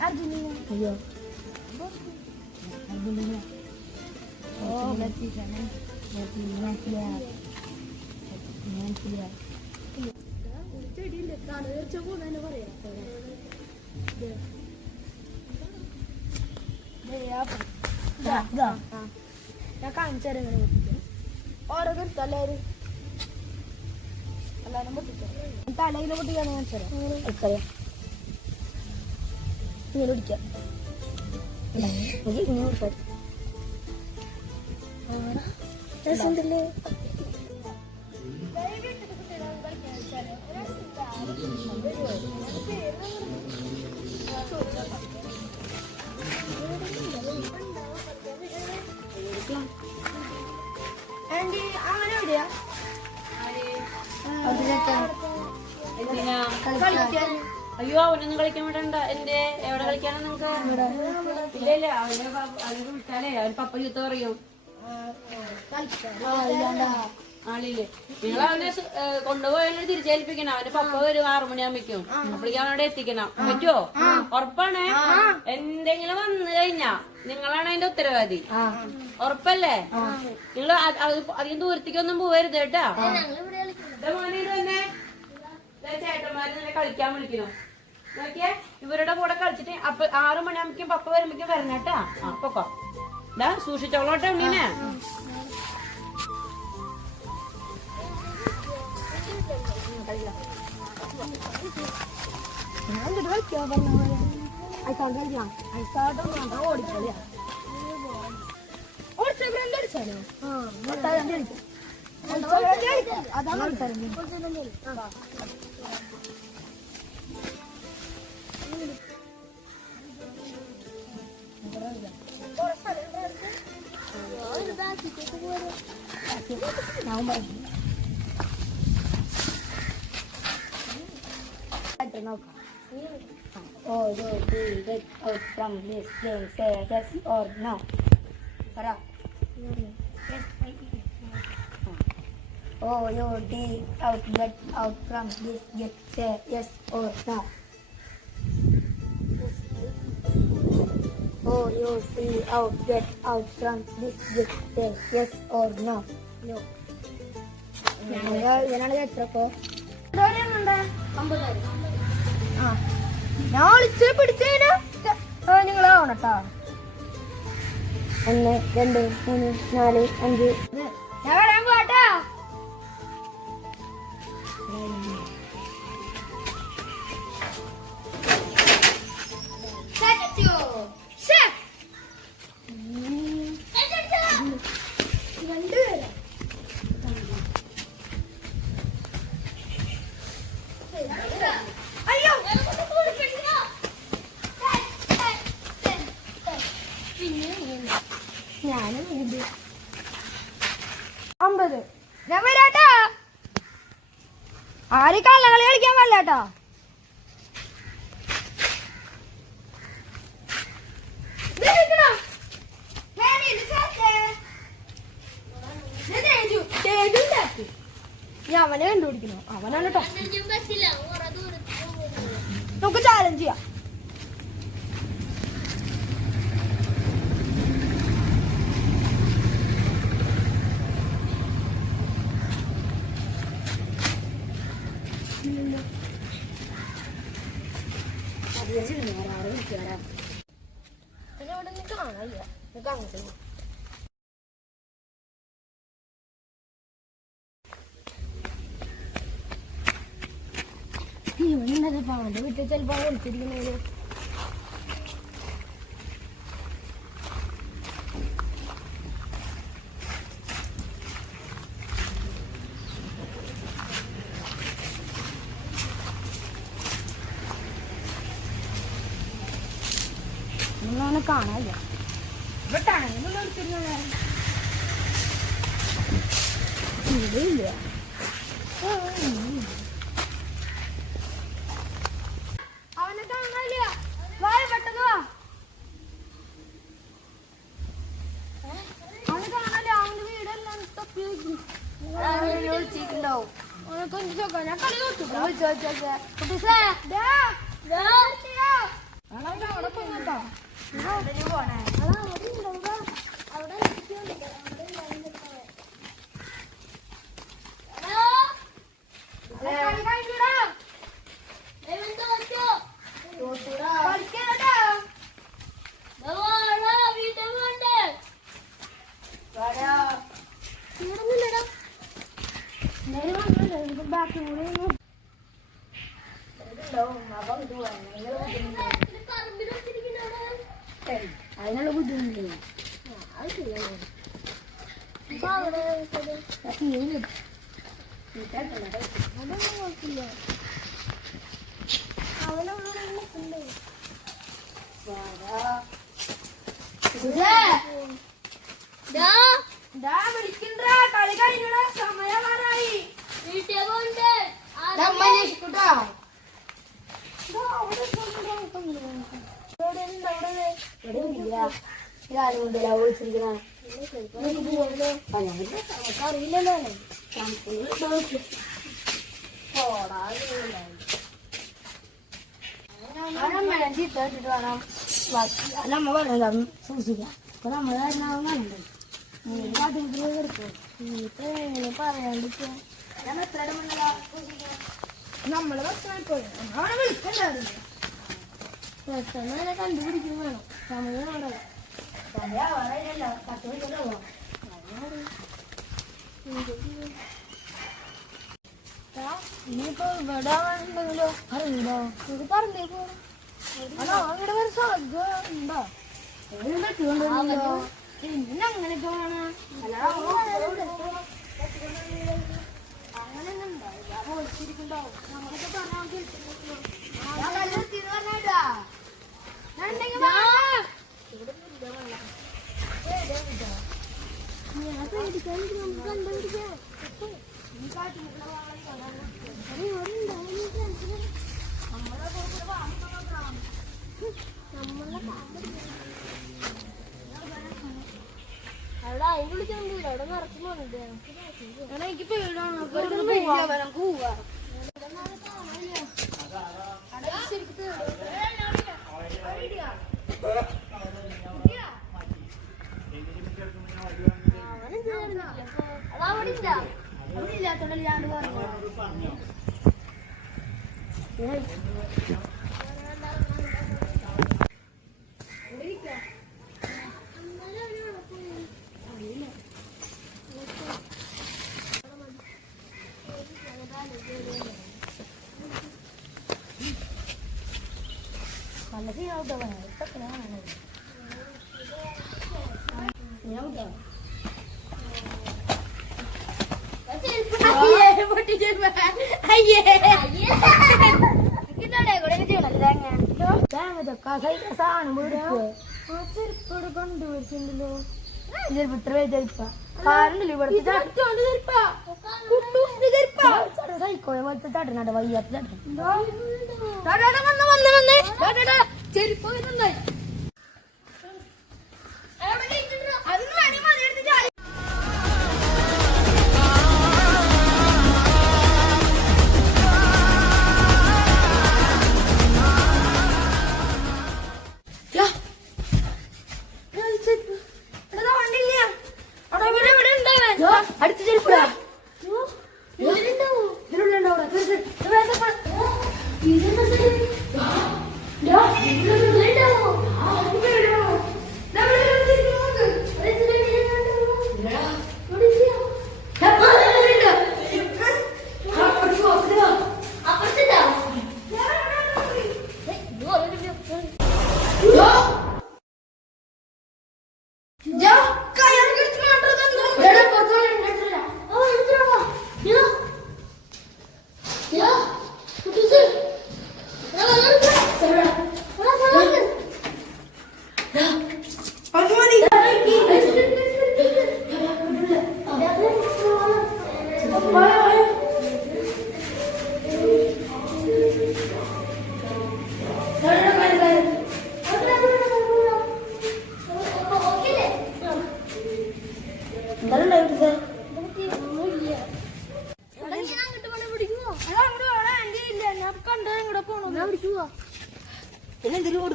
Argentina. Argentina. Oh, Messi sana. Messi lihat. Messi lihat. Jadi letak ada coba mana boleh ya? Deh apa? Dah. Ya kan cari mana betul. Orang kan talar. Talar nama betul. Talar ini betul yang cari. Apa ya? Ini lu dia. Ini betul. Sendiri. Andy, അങ്ങനെ എവിടെയാ? അയ്യോ അവനൊന്നും കളിക്കാൻ വിടണ്ട. എന്റെ എവിടെ കളിക്കാനാ നിങ്ങക്ക്? ഇല്ല അവന് വിട്ടാലേ അവൻ പപ്പ ചുത്ത പറയും. ആളില്ലേ നിങ്ങൾ അവനെ കൊണ്ടുപോയാലും തിരിച്ചേൽപ്പിക്കണം. അവന്റെ പപ്പ വരും 6 മണിയാകുമ്പോഴേക്കും. അപ്പോഴേക്കും അവനോട് എത്തിക്കണം. പറ്റുമോ? ഉറപ്പാണ്. എന്തെങ്കിലും വന്നു കഴിഞ്ഞാ നിങ്ങളാണ് അതിന്റെ ഉത്തരവാദി. ഉറപ്പല്ലേ? നിങ്ങൾ അധികം ദൂരത്തേക്കൊന്നും പോവരുത് കേട്ടാ. മോനെ ഇത് തന്നെ ചേട്ടന്മാര് തന്നെ കളിക്കാൻ വിളിക്കണം. നോക്കിയേ ഇവരുടെ കൂടെ കളിച്ചിട്ട് അപ്പൊ 6 മണിയാകുമ്പോഴേക്കും പപ്പ വരുമ്പോഴേക്കും വരണം കേട്ടാ. അപ്പൊക്കോ ഇതാ സൂക്ഷിച്ചോളോട്ടെ ഉണ്ണീനെ. Oh, you do get out from this game. Say yes or no. Correct. Oh, you did get out from this game. Say yes or no. Oh, you did get out from this game. Say yes or no. No. ഞാനാണ് എത്രക്കോ ഞാൻ വിളിച്ച് പിടിച്ചതിനാ നിങ്ങളാവണട്ടാ. 1 2 3 4 5 ഞാൻ വരാൻ പോട്ടാ. ഞാനും 50 ഞാൻ വരാട്ടാ. ആര് കള്ളകളി കളിക്കാൻ വല്ലാട്ടാ. ഞാൻ അവനെ കണ്ടുപിടിക്കണോ? അവനാണ് കേട്ടോ. നമുക്ക് ചാലഞ്ച് ചെയ്യാം. പാണ്ട് വിട്ട് ചിലപ്പോ വിളിച്ചിരിക്കുന്നത്. നിങ്ങളവനെ കാണാനില്ല. ഇവിട്ടാണെങ്കിലും വിളിച്ചിരുന്നത് ഇവിടെ ഇല്ല. അവനെ കാണാനില്ല. വാ പെട്ടെന്ന് വാ. വിളിച്ചിട്ടുണ്ടാവും ഞാൻ കളി നോക്കി അവിടെ പോയിട്ടോ പോണേ അതിനുള്ള ബുദ്ധിമുട്ടില്ല വിളിക്കണ്ട കളി കഴിഞ്ഞ സമയമാറായി വീട്ടിൽ അറിയില്ലല്ലോ ചീട്ടിട്ട് വേണം നമ്മ പറഞ്ഞതാണ് സൂക്ഷിക്കാം അപ്പൊ നമ്മള് കാരണമാകുന്നുണ്ട് എങ്ങനെ പറയാണ്ടിരിക്ക ഞാൻ എത്രയുടെ മുന്നില നമ്മള് ഭക്ഷണം നമ്മളെ വിളിക്കണ്ടായിരുന്നു പെട്ടെന്ന് കണ്ടുപിടിക്കും വേണം സമയം വേണം സമയാവാറില്ലല്ലോ 10 മിനിറ്റോ ഇനിയിപ്പോ ഇവിടെ ഉണ്ടെങ്കിലോ അറിയില്ലോ ഇത് പറഞ്ഞേക്കോ അല്ല അങ്ങോട്ട് വരെ സാധ്യത ഉണ്ടോ പറ്റുകൊണ്ടോ പിന്നെ അങ്ങനെയൊക്കെ വേണം അങ്ങനെ ഉണ്ടാവും നമ്മളൊക്കെ പറഞ്ഞാൽ അവിടെ അതിന് വിളിച്ചോണ്ടില്ല അവിടെ നിറച്ചു പോകണ്ടേ എനിക്ക് പേടാണ് പോവാ ഇല്ലാത്തോണ്ടല്ലേ ഞാൻ പറഞ്ഞു നല്ല ചെയ്യാവുന്ന ചെരുപ്പോടെ കണ്ടുപിടിച്ചിട്ടുണ്ടല്ലോ ചെരുപ്പ് ചെരുപ്പ കാരണല്ലോ ഇവിടുത്തെ സൈക്കോയെ പോലത്തെ ചട്ടനാട്ടെ വയ്യാത്ത ചട്ടൻ ചെരുപ്പ് നന്നായി അടുത്ത ചെരുപ്പടാ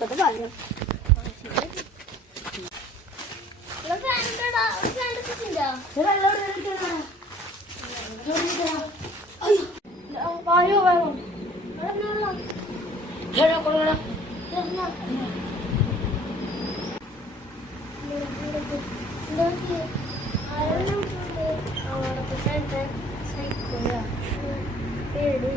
കൊടുക്കട്ടെ കാര്യം വായോ വായോ പേടി